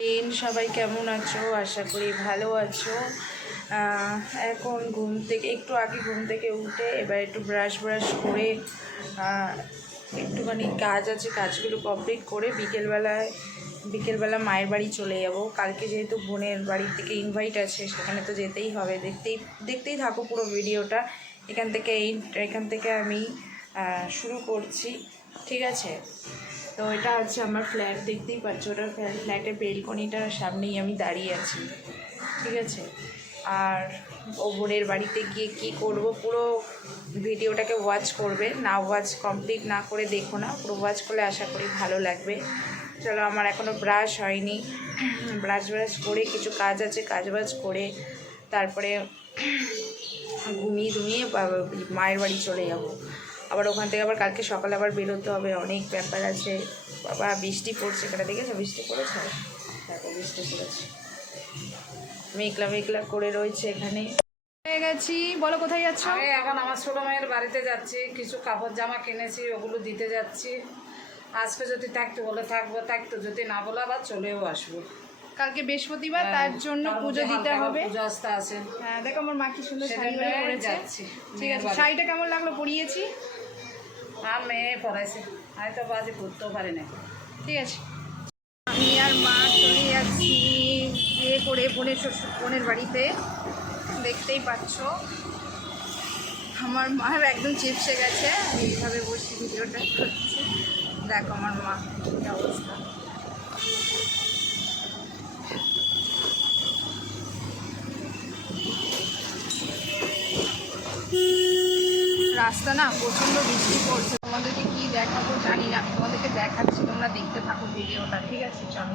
সবাই কেমন আছো? আশা করি ভালো আছো। এখন একটু আগে ঘুম থেকে উঠে এবার একটু ব্রাশ করে একটুখানি কাজ আছে, কাজগুলো কমপ্লিট করে বিকেলবেলা মায়ের বাড়ি চলে যাব। কালকে যেহেতু বোনের বাড়ির থেকে ইনভাইট আছে, সেখানে তো যেতেই হবে। দেখতেই থাকো পুরো ভিডিওটা। এখান থেকে আমি শুরু করছি, ঠিক আছে? তো এটা হচ্ছে আমার ফ্ল্যাট, দেখতেই পাচ্ছ। ওটা ফ্ল্যাটের বেলকনিটার সামনেই আমি দাঁড়িয়ে আছি, ঠিক আছে? আর ও বোনের বাড়িতে গিয়ে কী করব, পুরো ভিডিওটাকে ওয়াচ করবে। কমপ্লিট না করে দেখো না, পুরো ওয়াচ করলে আশা করি ভালো লাগবে। চলো, আমার এখনও ব্রাশ হয়নি। ব্রাশ করে কিছু কাজ আছে, কাজবাজ করে তারপরে ঘুমিয়ে মায়ের বাড়ি চলে যাব। আবার ওখান থেকে আবার কালকে সকালে আবার বেরোতে হবে, অনেক ব্যাপার আছে। বাবা, বৃষ্টি পড়ছে, এখানে দেখেছো বৃষ্টি পড়েছে? দেখো বৃষ্টি পড়েছে, মেঘলা করে রয়েছে এখানে। হয়ে গেছি, বলো কোথায় যাচ্ছ? এখন আমার ছোটো মায়ের বাড়িতে যাচ্ছি, কিছু কাপড় জামা কিনেছি, ওগুলো দিতে যাচ্ছি। আজকে যদি থাকতে বলে থাকবো, যদি না বলে আবার চলেও আসবো। কালকে বৃহস্পতিবার, তার জন্য পুজো দিতে হবে। পুজো আসতে আছে। হ্যাঁ, দেখো আমার মা কি সুন্দর শাড়ি পরেছে। ঠিক আছে, শাড়িটা কেমন লাগলো পরিয়েছি? আর মেয়ে পড়াইছে, হয়তো বাজে ঘুরতেও পারে না। ঠিক আছে, আমি আর মা চলে যাচ্ছি বিয়ে করে বোনের বাড়িতে। দেখতেই পাচ্ছ আমার মার একদম চিপসে গেছে। আমি এইভাবে বসে ভিডিওটা করছি, দেখো আমার মা কি অবস্থা। রাস্তা না প্রচণ্ড বৃষ্টি পড়ছে, তোমাদেরকে কি দেখাবো জানি না, তোমাদেরকে দেখাচ্ছি, তোমরা দেখতে থাকো ভিডিওটা, ঠিক আছে? চলো।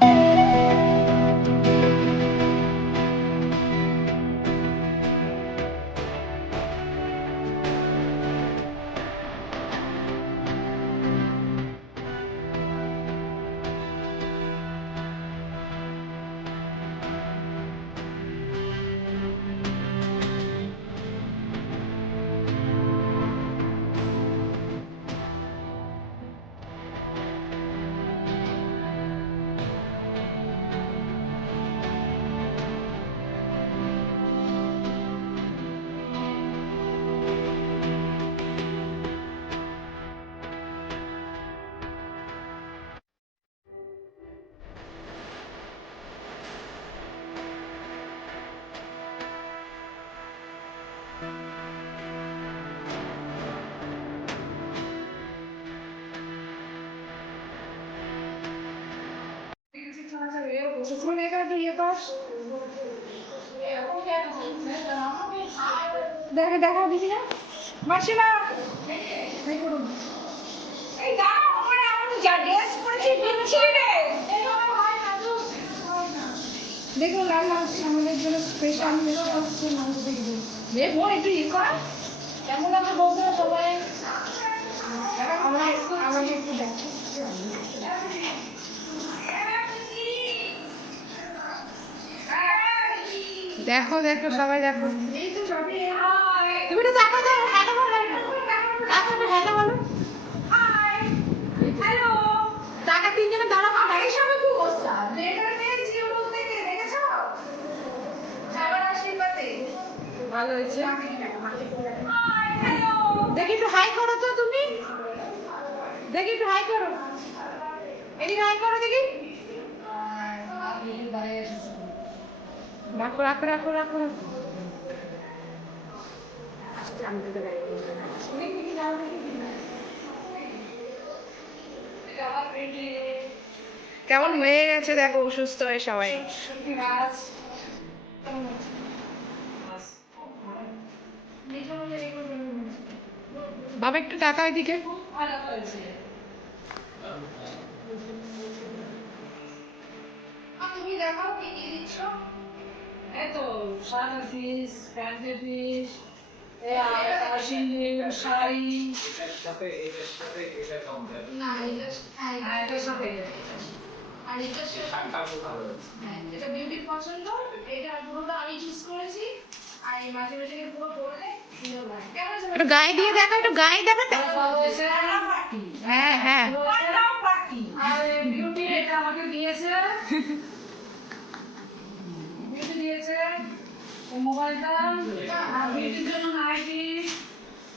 দেখা দিদি না মাসিমা, দেখুন রান্না আমাদের জন্য স্পেশাল হচ্ছে মাংস দেখবে। বোন একটু ইয়ে করা কেমন আছে বলতে সবাই আমাকে একটু দেখো। দেখো দেখো সবাই দেখো, তুমি তো দেখো তো, হ্যালো বলো, হ্যালো বলো, হ্যালো। টাকা তিনজনে দাঁড়াবো, সবাই খুব অবস্থা ভালো হয়েছে। দেখি একটু হাই করো তো, তুমি দেখি একটু হাই করো, এদিকে হাই করো দেখি। রাখো রাখো রাখো রাখো রাখো। কেমন হয়ে গেছে দেখো, অসুস্থ হয়ে সবাই। বাবা একটু টাকা এদিকে। তুমি দেখাও কি কি দিচ্ছ। এতো শাড়ি পিস, প্যান্টের পিস, শাড়ি, না এটার সাথে আর এটার সাথে এটা বিউটির পছন্দ, এটা পুরোটা আমি চুজ করেছি। আর এই মাঝে মাঝে পুরো পরলে সুন্দর লাগে। একটু গায়ে দিয়ে দেখা, একটু গায়ে দেখাতে। হ্যাঁ হ্যাঁ, আর বিউটি এটা আমাকে দিয়েছে মোবাইলটা আর বিটির জন্য নাইটি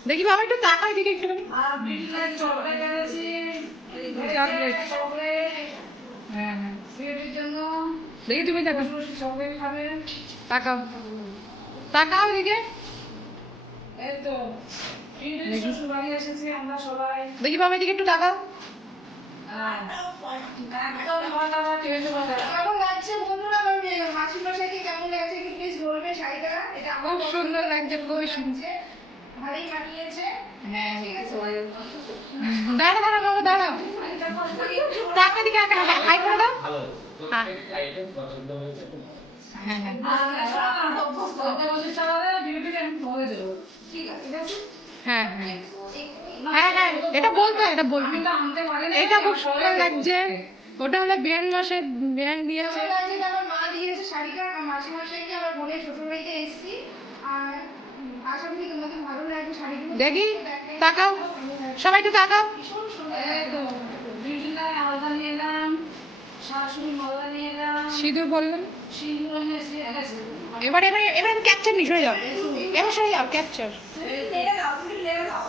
দেখি বাবা একটু তাকাই দিকে একটু আর বিটির চকলেট এনেছি চকলেট চকলেট হ্যাঁ হ্যাঁ বিটির জন্য দেখি তুমি দেখো চকলেট খাবে তাকাও তাকাও দিকে এই তো বিটির শ্বশুর বাড়ি এসেছি আমরা সবাই দেখি বাবা এদিকে একটু তাকাও একদম ভালো টেবিল কেমন লাগছে বন্ধুরা? আমার মাসিমশাইকে কেমন লাগছে কি প্লিজ বলবে শাড়িটা? এটা আমার খুব সুন্দর লাগছে খুবই সুন্দর লাগছে, ভালোই মানিয়েছে। হ্যাঁ ঠিক আছে, দাঁড়া দাঁড়া বাবা দাঁড়াও টাকা দিকে হাই করে দাও হ্যাঁ হ্যাঁ হ্যাঁ ঠিক আছে। হ্যাঁ হ্যাঁ হ্যাঁ হ্যাঁ এটা বলতে এটা বলবি এটা খুব সুন্দর লাগছে ওটা হলো বিয়ান মাসে বিয়ান দিয়েছে কেমন লাগছে? এটা আমার মা দিয়েছে শাড়িটা, আমার মাসিমশাইকে, আমার বোনের শ্বশুরবাড়িতে এসেছি। আর আশা করি তোমাদের ভালো লাগবে শাড়িগুলো। দেখি তাকাও সবাই একটু তাকাও ভীষণ সুন্দর। এই তো বিটিনায় আলাদা নিয়ে এলাম, শাশুড়ি মজা নিয়ে এলাম, সিঁদুর বললাম সিঁদুর এনেছি এনেছি। এবার এবার এবার ক্যাপচার নি সরে যাও এবার সরে যাও ক্যাপচার নেড়ে দাও, তুমি নেড়ে দাও।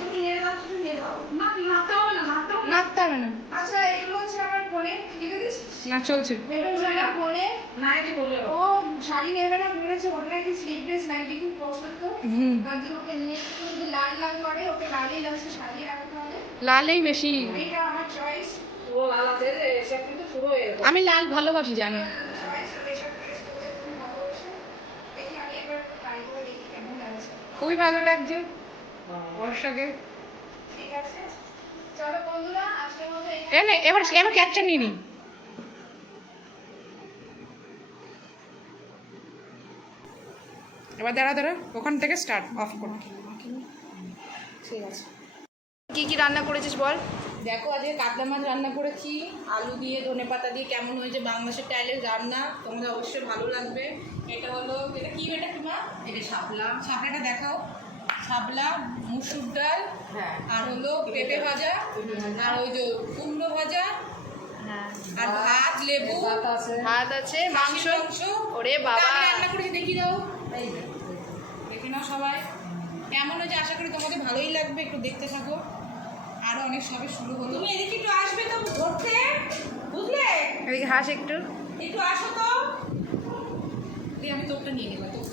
তুমি নেড়ে দাও, তুমি নেড়ে দাও। না নাড়তে হবে না নাড়তে হবে না। নাচতে হবে না আচ্ছা, এগুলো হচ্ছে আমার বোনের, ঠিক আছে? না চলছে এটা হচ্ছে আমার বোনের। নাইটি বলে ও শাড়ি নেবে না বলেছে, ওর নাকি স্লিভলেস নাইটি খুব পছন্দ। হুম তারপর ওকে নিয়ে একটু যদি লাল লাল করে, ওকে লালই লাগছে শাড়ি রাখতে হবে। লালেই বেশি এটা আমার চয়েস। ও আলাদা এসে কিন্তু পুরো এরকম। আমি লাল ভালোবাসি জানো চয়েস এসব ড্রেস পরে খুব ভালোবাসে। দেখি আমি এবার ট্রাই করে দেখি কেমন লাগছে। খুবই ভালো লাগছে বর্ষাকে ঠিক আছে, চলো বন্ধুরা, আজকের মতো এনে এবার এবার ক্যাপচার নিয়ে নি এবার দাঁড়া দাঁড়া ওখান থেকে স্টার্ট অফ করো ঠিক আছে। কি কি রান্না করেছিস বল দেখো আজকে কাতলা মাছ রান্না করেছি আলু দিয়ে ধনেপাতা দিয়ে কেমন হয়েছে বাংলাদেশের স্টাইলের রান্না তোমাদের অবশ্যই ভালো লাগবে এটা হলো এটা কি এটা কি মা এটা শাপলা শাপলাটা দেখাও শাপলা মুসুর ডাল আর হলো পেঁপে ভাজা আর ওই যে কুমড়ো ভাজা আর ভাত লেবু ভাত আছে মাংস ওরে বাবা রান্না করেছি দেখি দাও দেখে নাও সবাই কেমন হয়েছে আশা করি তোমাদের ভালোই লাগবে একটু দেখতে থাকো আরো অনেক সবে শুরু হলো তুমি এদিকে একটু আসবে তো ধরতে বুঝলে এদিকে হাস একটু আসো তো আমি তোরটা নিয়ে নেবো তোর